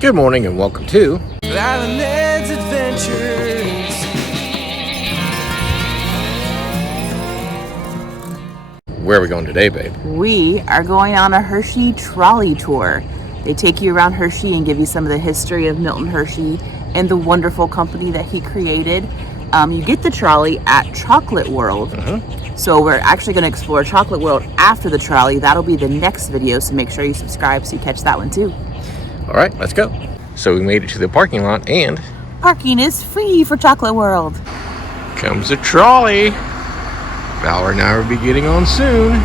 Good morning and welcome to Island's Adventures. Where are we going today, babe? We are going on a Hershey trolley tour. They take you around Hershey and give you some of the history of Milton Hershey and the wonderful company that he created. You get the trolley at Chocolate World. So we're actually going to explore Chocolate World after the trolley. That'll be the next video, so make sure you subscribe so you catch that one too. All right, let's go. So we made it to the parking lot and Parking is free for Chocolate World. comes a trolley. Valerie and I will be getting on soon.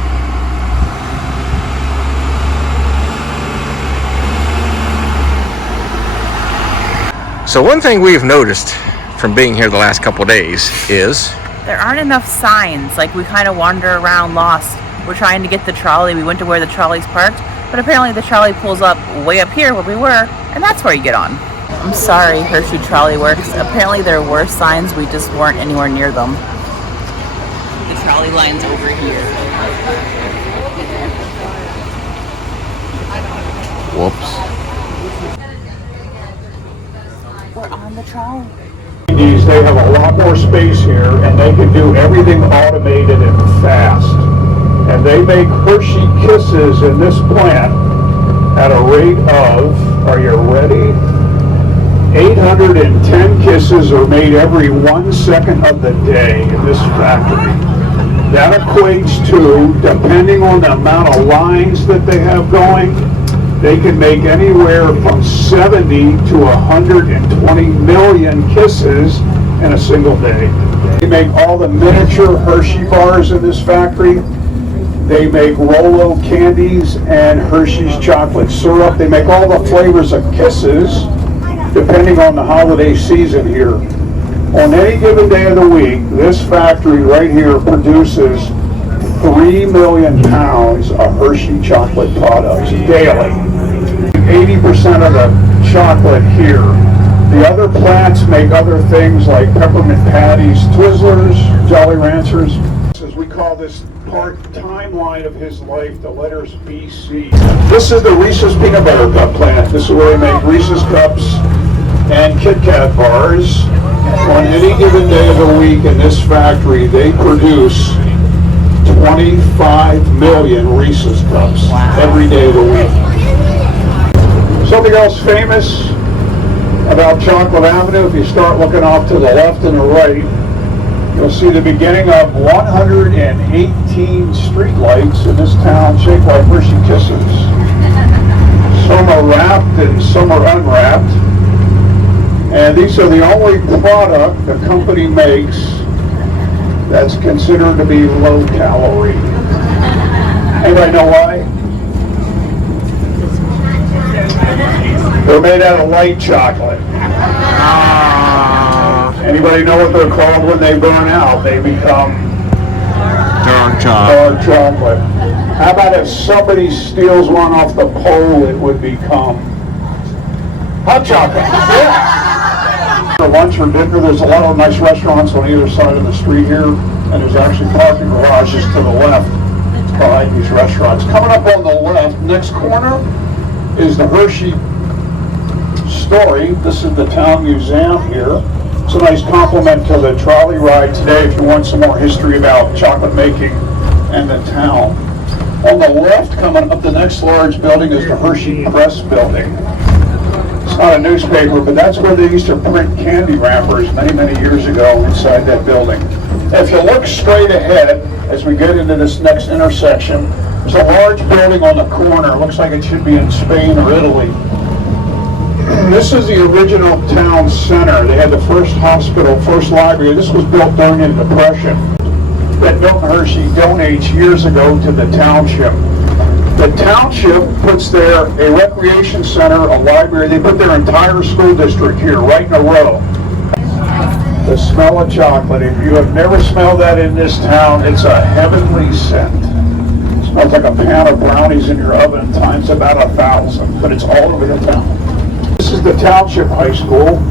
So one thing we've noticed from being here the last couple days is There aren't enough signs. Like, we kind of wander around lost. We're trying to get the trolley. We went to where the trolley's parked, but apparently the trolley pulls up way up here where we were, and that's where you get on. I'm sorry, Hershey Trolley Works. Apparently there were signs, we just weren't anywhere near them. The trolley line's over here. whoops. We're on the trolley. They have a lot more space here, and they can do everything automated and fast. And they make Hershey Kisses in this plant at a rate of, are you ready? 810 kisses are made every 1 second of the day in this factory. That equates to, depending on the amount of lines that they have going, they can make anywhere from 70 to 120 million kisses in a single day. They make all the miniature Hershey bars in this factory. They make Rolo candies and Hershey's chocolate syrup. They make all the flavors of kisses, depending on the holiday season here. On any given day of the week, this factory right here produces 3 million pounds of Hershey chocolate products daily. 80% of the chocolate here. The other plants make other things like peppermint patties, Twizzlers, Jolly Ranchers. As we call this part timeline of his life, the letters BC. This is the Reese's Peanut Butter Cup plant. This is where they make Reese's Cups and Kit Kat bars. On any given day of the week in this factory, they produce 25 million Reese's Cups every day of the week. Something else famous about Chocolate Avenue, if you start looking off to the left and the right, you'll see the beginning of 118 street lights in this town shaped like Hershey Kisses. Some are wrapped and some are unwrapped. And these are the only product the company makes that's considered to be low calorie. Anybody know why? They're made out of light chocolate. Anybody know what they're called when they burn out? They become dark chocolate. How about if somebody steals one off the pole, it would become hot chocolate. Yeah. For lunch or dinner, there's a lot of nice restaurants on either side of the street here, and there's actually parking garages to the left behind these restaurants. Coming up on the left, next corner, is the Hershey story. This is the town museum here. It's a nice compliment to the trolley ride today if you want some more history about chocolate making and the town. On the left, coming up, the next large building is the Hershey Press building. It's not a newspaper, but that's where they used to print candy wrappers many, many years ago inside that building. If you look straight ahead, as we get into this next intersection, there's a large building on the corner. It looks like it should be in Spain or Italy. This is the original town center. They had the first hospital, first library. This was built during the Depression. That Milton Hershey donates years ago to the township. The township puts there a recreation center, a library. They put their entire school district here, right in a row. The smell of chocolate. If you have never smelled that in this town, it's a heavenly scent. It smells like a pan of brownies in your oven times about 1,000, but it's all over the town. This is the Township High School.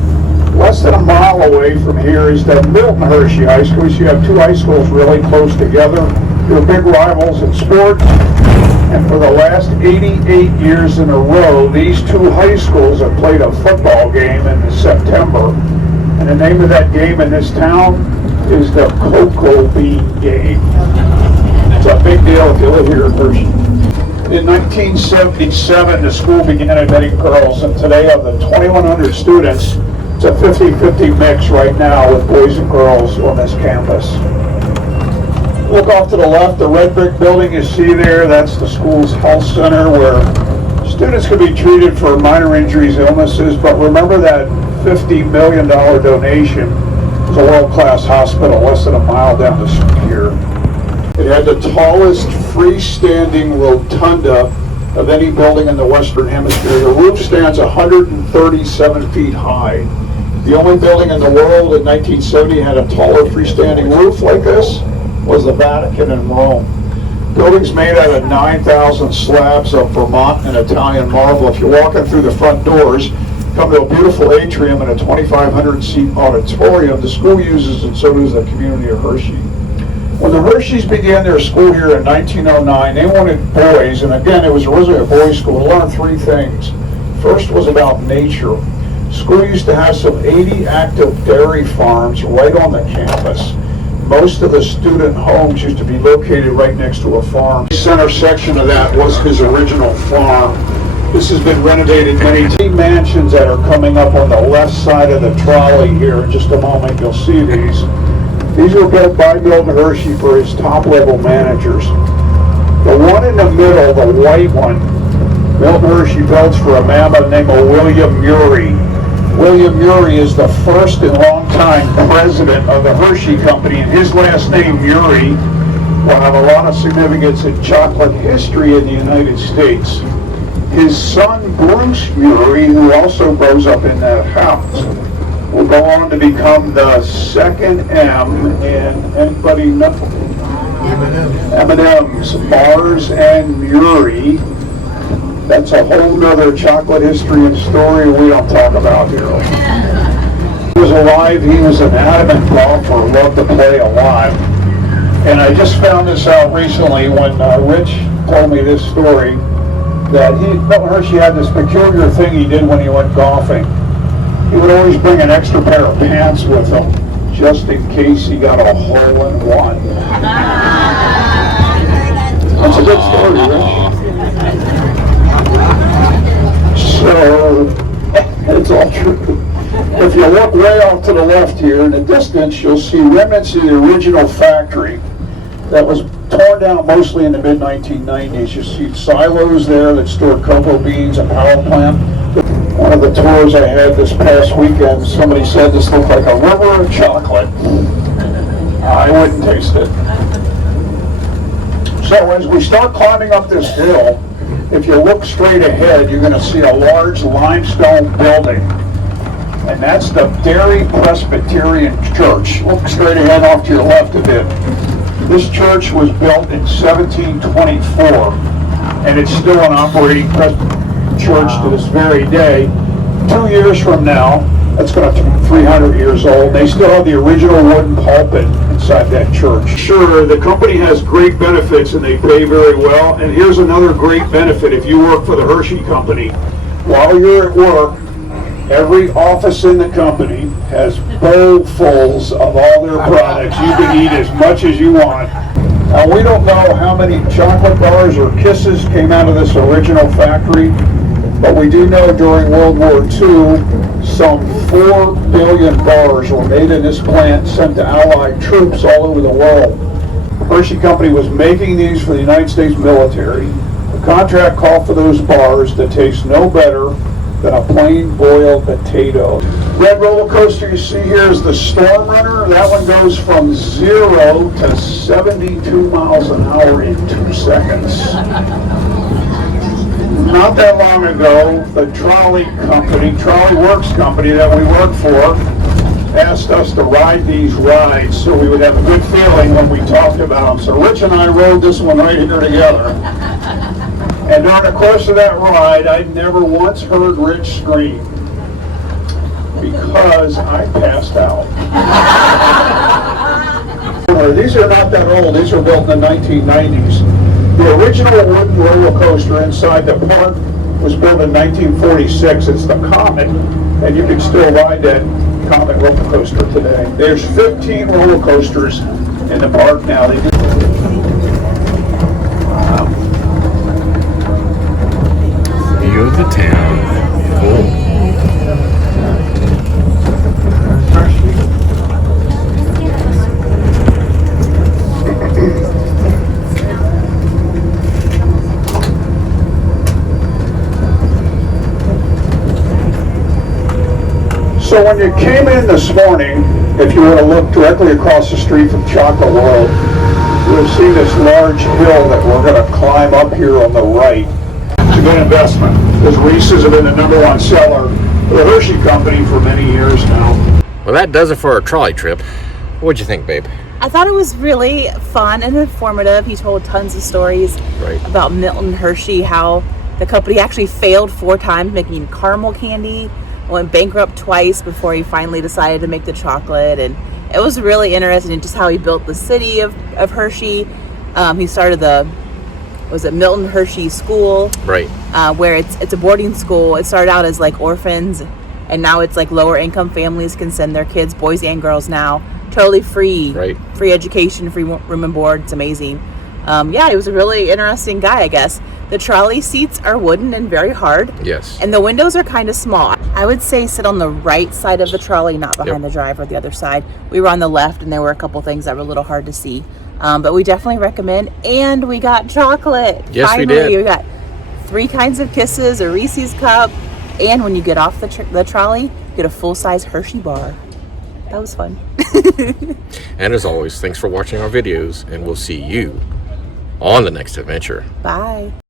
Less than a mile away from here is the Milton Hershey High School. So you have two high schools really close together. They're big rivals in sport. And for the last 88 years in a row, these two high schools have played a football game in September. And the name of that game in this town is the Cocoa Bean Game. It's a big deal if you live here in Hershey. In 1977, the school began admitting girls, and today of the 2,100 students, it's a 50-50 mix right now with boys and girls on this campus. Look off to the left, the red brick building you see there, that's the school's health center where students could be treated for minor injuries, illnesses, but remember that $50 million donation was a world-class hospital less than a mile down the street here. It had the tallest freestanding rotunda of any building in the Western Hemisphere. The roof stands 137 feet high. The only building in the world in 1970 had a taller freestanding roof like this was the Vatican in Rome. Buildings made out of 9,000 slabs of Vermont and Italian marble. If you're walking through the front doors, come to a beautiful atrium and a 2,500-seat auditorium the school uses, and so does the community of Hershey. When the Hersheys began their school here in 1909, they wanted boys, and again, it was originally a boys' school, to learn three things. First was about nature. School used to have some 80 active dairy farms right on the campus. Most of the student homes used to be located right next to a farm. The center section of that was his original farm. This has been renovated many mansions that are coming up on the left side of the trolley here. In just a moment, you'll see these. These were built by Milton Hershey for his top-level managers. The one in the middle, the white one, Milton Hershey built for a man by the name of William Murray. William Murray is the first and long-time president of the Hershey Company, and his last name, Murray, will have a lot of significance in chocolate history in the United States. His son, Bruce Murray, who also grows up in that house, will go on to become the second M in, anybody know? M&M's, Mars and Murray. That's a whole nother chocolate history and story we don't talk about here. He was alive, he was an adamant golfer, loved to play a lot. And I just found this out recently when Rich told me this story, that Milton Hershey had this peculiar thing he did when he went golfing. He would always bring an extra pair of pants with him, just in case he got a hole-in-one. That's a good story, Rich. So, it's all true. If you look way off to the left here, in the distance, you'll see remnants of the original factory that was torn down mostly in the mid-1990s. You see silos there that stored cocoa beans, a power plant. One of the tours I had this past weekend, somebody said this looked like a river of chocolate. I wouldn't taste it. So as we start climbing up this hill, if you look straight ahead, you're going to see a large limestone building. And that's the Dairy Presbyterian Church. Look straight ahead off to your left a bit. This church was built in 1724, and it's still an operating church to this very day. 2 years from now, that's going to be 300 years old. They still have the original wooden pulpit inside that church. Sure, the company has great benefits and they pay very well. And here's another great benefit if you work for the Hershey Company. While you're at work, every office in the company has bowlfuls of all their products. You can eat as much as you want. Now, we don't know how many chocolate bars or kisses came out of this original factory, but we do know during World War II, some 4 billion bars were made in this plant, sent to Allied troops all over the world. The Hershey Company was making these for the United States military. The contract called for those bars to taste no better than a plain boiled potato. Red roller coaster you see here is the Storm Runner. That one goes from 0 to 72 miles an hour in 2 seconds. Not that long ago, the Trolley Works company that we work for, asked us to ride these rides so we would have a good feeling when we talked about them. So Rich and I rode this one right here together. And during the course of that ride, I'd never once heard Rich scream because I passed out. These are not that old. These were built in the 1990s. The original wooden roller coaster inside the park was built in 1946. It's the Comet, and you can still ride that Comet roller coaster today. There's 15 roller coasters in the park now. View of the town. So when you came in this morning, if you were to look directly across the street from Chocolate World, you would see this large hill that we're going to climb up here on the right. It's a good investment, because Reese's have been the #1 seller for the Hershey Company for many years now. Well, that does it for our trolley trip. What'd you think, babe? I thought it was really fun and informative. He told tons of stories about Milton Hershey, how the company actually failed 4 times making caramel candy, went bankrupt twice before he finally decided to make the chocolate. And it was really interesting just how he built the city of Hershey. He started Milton Hershey School, Right. Where it's a boarding school. It started out as like orphans, and now it's like lower income families can send their kids, boys and girls now, totally free. Right. Free education, free room and board. It's amazing. Yeah, he was a really interesting guy, I guess. The trolley seats are wooden and very hard. Yes. And the windows are kind of small. I would say sit on the right side of the trolley, not behind the driver, the other side. We were on the left, and there were a couple things that were a little hard to see. But we definitely recommend. And we got chocolate. Yes, Finally, we did. We got 3 kinds of kisses, a Reese's cup, and when you get off the trolley, you get a full-size Hershey bar. That was fun. And as always, thanks for watching our videos, and we'll see you on the next adventure. Bye.